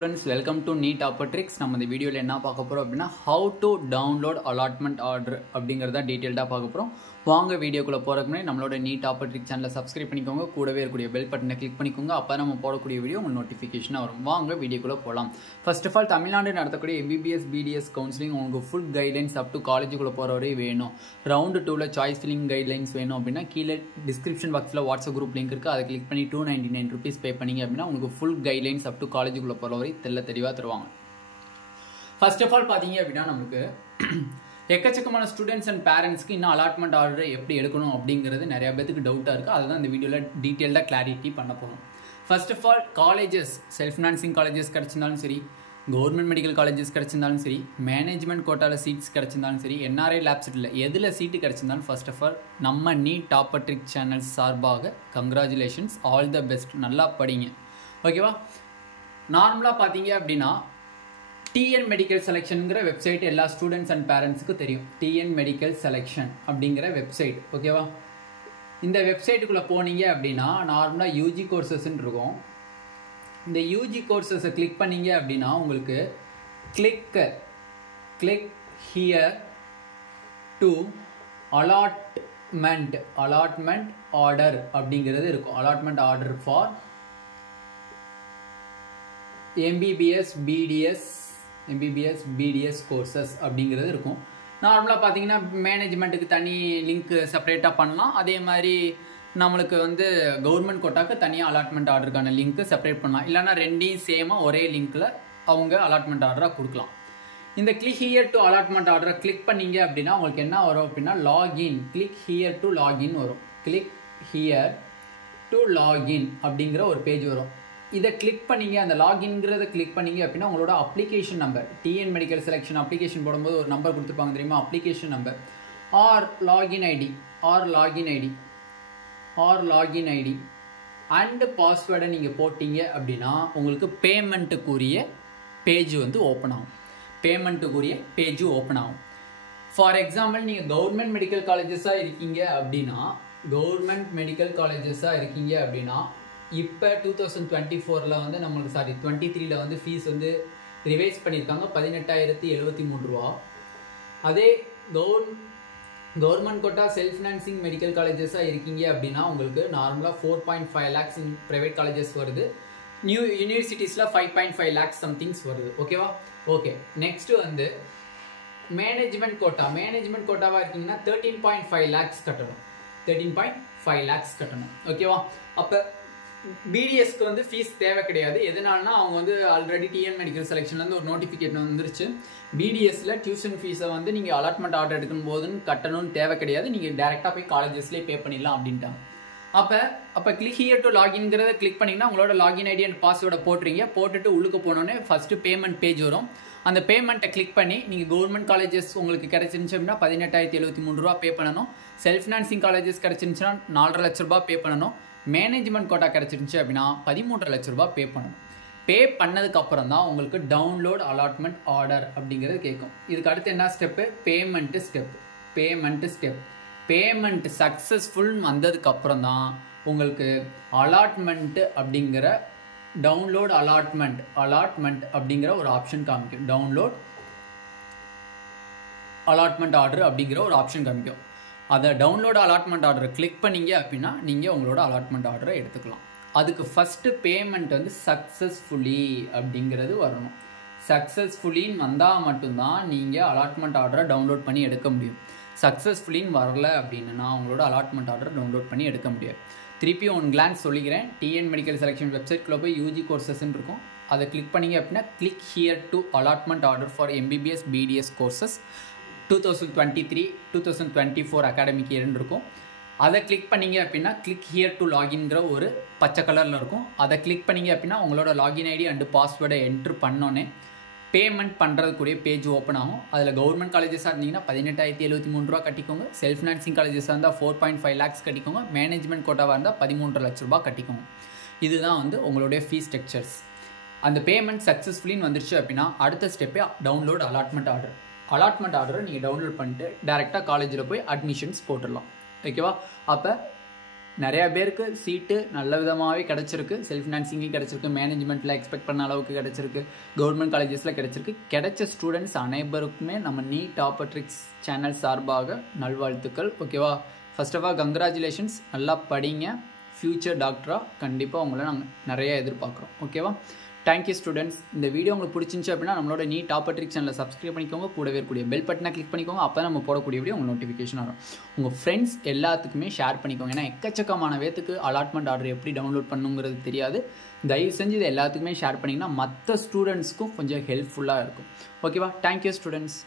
Friends, welcome to Neet Tricks. நம்ம இந்த வீடியோல என்ன பார்க்க போறோம் அப்படினா how to download allotment order அப்படிங்கறத டீடைலா பார்க்க போறோம். வாங்க வீடியோக்குள்ள போறதுக்கு முன்னாடி நம்மளோட Neet Tricks சேனலை சப்ஸ்கிரைப் பண்ணிக்கோங்க. கூடவே இருக்கக்கூடிய பெல் பட்டனை கிளிக் பண்ணிக்கோங்க. அப்பதான் நம்ம போடக்கூடிய வீடியோ உங்களுக்கு நோட்டிஃபிகேஷனா வரும். வாங்க வீடியோக்குள்ள போலாம். ஃபர்ஸ்ட் ஆஃப் ஆல் தமிழ்நாடு நடத்தக்கூடிய MBBS BDS கவுன்சிலிங் உங்களுக்கு ஃபுல் கைட்லைன்ஸ் அப் டு காலேஜுக்குள்ள போற வரை வேணும். ரவுண்ட் 2ல சாய்ஸ் ஃபில்லிங் கைட்லைன்ஸ் வேணும் அப்படினா கீழ டிஸ்கிரிப்ஷன் பாக்ஸ்ல வாட்ஸ்அப் குரூப் லிங்க் இருக்கு. அதை கிளிக் பண்ணி 299 rupees பே பண்ணீங்க அப்படினா உங்களுக்கு ஃபுல் கைட்லைன்ஸ் அப் டு காலேஜுக்குள்ள போற தெளிவா தருவாங்க. ஃபர்ஸ்ட் ஆஃப் ஆல் பாத்தீங்க அப்படின்னா நமக்கு எக்கச்சக்கமான ஸ்டூடெண்ட்ஸ் அண்ட் பேரண்ட்ஸ்க்கு இன்னும் அலாட்மெண்ட் ஆர்டர் எப்படி எடுக்கணும் அப்படிங்கிறது நிறைய பேருக்கு டவுட்டாக இருக்குது. அதுதான் இந்த வீடியோவில் டீட்டெயில்டாக கிளாரிட்டி பண்ண போகிறோம். First of all colleges, self financing colleges கிடச்சிருந்தாலும் சரி, கவர்மெண்ட் மெடிக்கல் காலேஜஸ் கிடச்சிருந்தாலும் சரி, மேனேஜ்மெண்ட் கோட்டாவில் சீட்ஸ் கிடச்சிருந்தாலும் சரி, NRI லேப்ஸில் எதில் சீட்டு கிடச்சிருந்தாலும் ஃபர்ஸ்ட் ஆஃப் ஆல் நம்ம நீட் டாப்பர்ட்ரிக் சேனல் சார்பாக கங்க்ராச்சுலேஷன்ஸ், ஆல் த பெஸ்ட், நல்லா படிங்க. ஓகேவா? நார்மலாக பார்த்தீங்க அப்படின்னா tnmedical செலெக்ஷனுங்கிற வெப்சைட் எல்லா ஸ்டூடெண்ட்ஸ் அண்ட் பேரண்ட்ஸுக்கு தெரியும். tnmedical செலெக்ஷன் அப்படிங்கிற வெப்சைட். ஓகேவா? இந்த வெப்சைட்டுக்குள்ளே போனீங்க அப்படின்னா நார்மலாக யூஜி கோர்சஸ்ன்னு இருக்கும். இந்த யூஜி கோர்சஸை கிளிக் பண்ணீங்க அப்படின்னா உங்களுக்கு click here to allotment order அப்படிங்கிறது இருக்கும். Allotment order for MBBS BDS courses அப்படிங்கிறது இருக்கும். நார்மலாக பார்த்தீங்கன்னா மேனேஜ்மெண்ட்டுக்கு தனி லிங்க் செப்பரேட்டாக பண்ணலாம். அதே மாதிரி நம்மளுக்கு வந்து கவர்மெண்ட் கோட்டாக்கு தனியாக அலாட்மெண்ட் ஆர்டருக்கான லிங்க் செப்பரேட் பண்ணலாம். இல்லைனா ரெண்டையும் சேமாக ஒரே லிங்க்கில் அவங்க அலாட்மெண்ட் ஆர்டராக கொடுக்கலாம். இந்த கிளிக் ஹியர் டு அலாட்மெண்ட் ஆர்டரை கிளிக் பண்ணீங்க அப்படின்னா உங்களுக்கு என்ன வரும் அப்படின்னா login, click here to login வரும். கிளிக் ஹியர் டு லாகின் அப்படிங்கிற ஒரு பேஜ் வரும். இதை கிளிக் பண்ணீங்க, அந்த லாகின்ங்கிறத கிளிக் பண்ணீங்க அப்படின்னா உங்களோட application number, TN medical selection application போடும்போது ஒரு நம்பர் கொடுத்துருப்பாங்க தெரியுமா, application number or login ID and பாஸ்வேர்டை நீங்கள் போட்டீங்க அப்படின்னா உங்களுக்கு பேமெண்ட்டுக்குரிய பேஜ் வந்து ஓப்பன் ஆகும். ஃபார் எக்ஸாம்பிள் நீங்கள் கவர்மெண்ட் மெடிக்கல் காலேஜஸாக இருக்கீங்க அப்படின்னா இப்போ 2024 வந்து நம்மளுக்கு 23ல் வந்து ஃபீஸ் வந்து ரிவைஸ் பண்ணியிருக்காங்க 18,073 ரூபா. அதே government quota self financing medical காலேஜஸாக இருக்கீங்க அப்படின்னா உங்களுக்கு நார்மலாக 4.5 lakhs இன் ப்ரைவேட் காலேஜஸ் வருது. நியூ யூனிவர்சிட்டிஸில் 5.5 lakhs சம்திங்ஸ் வருது. ஓகேவா? ஓகே, நெக்ஸ்ட்டு வந்து மேனேஜ்மெண்ட் கோட்டாவாக இருக்கீங்கன்னா 13.5 lakhs கட்டணும். ஓகேவா? அப்போ பிடிஎஸ்க்கு வந்து ஃபீஸ் தேவை கிடையாது. எதனாலனா அவங்க வந்து ஆல்ரெடி டிஎன் மெடிக்கல் செலெக்ஷன்லேருந்து ஒரு நோட்டிஃபிகேஷன் வந்துருச்சு. பிடிஎஸ்ல டியூஷன் ஃபீஸை வந்து நீங்கள் அலாட்மெண்ட் ஆர்டர் எடுக்கும் போதுன்னு கட்டணும்னு தேவை கிடையாது. நீங்கள் டேரெக்டாக போய் காலேஜஸ்லேயே பே பண்ணிடலாம் அப்படின்ட்டாங்க. அப்போ கிளிக் ஹியர் டு லாகின்ங்கிறத கிளிக் பண்ணிங்கன்னா உங்களோட லாகின் ஐடி அண்ட் பாஸ்வேர்டை போட்டுட்டு உள்ளுக்கு போனோடனே ஃபஸ்ட்டு பேமெண்ட் பேஜ் வரும். அந்த பேமெண்ட்டை கிளிக் பண்ணி நீங்கள் கவர்மெண்ட் காலேஜஸ் உங்களுக்கு கிடச்சிருந்துச்சு அப்படின்னா 18,073 ரூபா பே பண்ணணும். செல்ஃப் ஃபினான்சிங் காலேஜஸ் கிடச்சிருந்துச்சுன்னா 4.5 லட்ச ரூபா பே பண்ணணும். மேனேஜ்மெண்ட் கோட்டா கிடச்சிருந்துச்சு அப்படின்னா 13.5 லட்ச ரூபா பே பண்ணணும். பே பண்ணதுக்கு அப்புறம் தான் உங்களுக்கு டவுன்லோட் அலாட்மெண்ட் ஆர்டர் அப்படிங்கிறது கேட்கும். இதுக்கு அடுத்து என்ன ஸ்டெப்பு? பேமெண்ட் சக்ஸஸ்ஃபுல் வந்ததுக்கு அப்புறம் தான் உங்களுக்கு அலாட்மெண்ட் அப்படிங்கிற டவுன்லோட் அலாட்மெண்ட் அப்படிங்கிற ஒரு ஆப்ஷன் காமிக்கும். டவுன்லோட் அலாட்மெண்ட் ஆர்டர் அப்படிங்கிற ஒரு ஆப்ஷன் காமிக்கும். அதை டவுன்லோட் அலாட்மெண்ட் ஆர்டரை கிளிக் பண்ணீங்க அப்படின்னா நீங்கள் உங்களோட அலாட்மெண்ட் ஆர்டரை எடுத்துக்கலாம். அதுக்கு ஃபஸ்ட்டு பேமெண்ட் வந்து சக்ஸஸ்ஃபுல்லி அப்படிங்கிறது வரணும். சக்ஸஸ்ஃபுல்லின்னு வந்தால் மட்டும்தான் நீங்கள் அலாட்மெண்ட் ஆர்டரை டவுன்லோட் பண்ணி எடுக்க முடியும். சக்ஸஸ்ஃபுல்லின்னு வரல அப்படின்னா உங்களோட அலாட்மெண்ட் ஆர்டரை டவுன்லோட் பண்ணி எடுக்க முடியாது. திருப்பி ஒன் கிளான்ஸ் சொல்லிக்கிறேன். டிஎன் மெடிக்கல் செலெக்ஷன் வெப்சைட்குள்ளே போய் யூஜி கோர்சஸ்ன்னு இருக்கும். அதை கிளிக் பண்ணிங்க அப்படின்னா click here to allotment order for MBBS BDS courses 2023-2024 academic இயர்னு இருக்கும். அதை கிளிக் பண்ணிங்க அப்படின்னா கிளிக் ஹியர் டு லாகின்ங்கிற ஒரு பச்சை கலரில் இருக்கும். அதை கிளிக் பண்ணிங்க அப்படின்னா உங்களோட லாகின் ஐடி அண்டு பாஸ்வேர்டை என்ட்ரு பண்ணோன்னே பேமெண்ட் பண்ணுறதுக்குரிய பேஜ் ஓப்பன் ஆகும். அதில் கவர்மெண்ட் காலேஜஸாக இருந்தீங்கன்னா 18,073 ரூபா கட்டிக்கோங்க. செல்ஃப் ஃபினான்சிங் காலேஜஸாக இருந்தால் 4.5 lakhs கட்டிக்கோங்க. மேனேஜ்மெண்ட் கோட்டாவாக இருந்தால் 13.5 லட்ச ரூபா கட்டிக்கோங்க. இதுதான் வந்து உங்களுடைய ஃபீஸ் ஸ்ட்ரக்சர்ஸ். அந்த பேமெண்ட் சக்ஸஸ்ஃபுல்லின்னு வந்துருச்சு அப்படின்னா அடுத்த ஸ்டெப்பே டவுன்லோட் அலாட்மெண்ட் ஆர்டரை நீங்கள் டவுன்லோட் பண்ணிட்டு டேரெக்டாக காலேஜில் போய் அட்மிஷன்ஸ் போட்டுடலாம். ஓகேவா? அப்போ நிறைய பேருக்கு சீட்டு நல்ல விதமாகவே கிடச்சிருக்கு. செல்ஃப் ஃபினான்சிங்கும் கிடச்சிருக்கு, மேனேஜ்மெண்ட்டில் எக்ஸ்பெக்ட் பண்ண அளவுக்கு கிடச்சிருக்கு, கவர்மெண்ட் காலேஜஸில் கிடச்சிருக்கு. கிடைச்ச ஸ்டூடெண்ட்ஸ் அனைவருக்குமே நம்ம நீட் ஆப்பர்ட்ரிக்ஸ் சேனல் சார்பாக நல்வாழ்த்துக்கள். ஓகேவா? First of all congratulations. நல்லா படிங்க. ஃப்யூச்சர் டாக்டராக கண்டிப்பாக உங்களை நாங்கள் நிறைய எதிர்பார்க்குறோம். ஓகேவா? Thank you students. இந்த வீடியோ உங்களுக்கு பிடிச்சிருந்துச்சு அப்படின்னா நம்மளோட நீட் ஆப்பர்ட்ரிக்ஸ் சேனலில் சப்ஸ்கிரைப் பண்ணிக்கோங்க. கூடவே இருக்கக்கூடிய பெல் பட்டனை கிளிக் பண்ணிக்கோங்க. அப்போ நம்ம போடக்கூடிய வீடியோ உங்களுக்கு நோட்டிஃபிகேஷன் வரும். உங்கள் ஃப்ரெண்ட்ஸ் எல்லாத்துக்குமே ஷேர் பண்ணிக்கோங்க. ஏன்னா எக்கச்சக்கமான பேத்துக்கு அலாட்மெண்ட் ஆர்டர் எப்படி டவுன்லோட் பண்ணுங்கிறது தெரியாது. தயவு செஞ்சு இது எல்லாத்துக்குமே ஷேர் பண்ணிங்கன்னா மற்ற ஸ்டூடெண்ட்ஸ்க்கும் கொஞ்சம் ஹெல்ப்ஃபுல்லாக இருக்கும். ஓகேவா? Thank you students.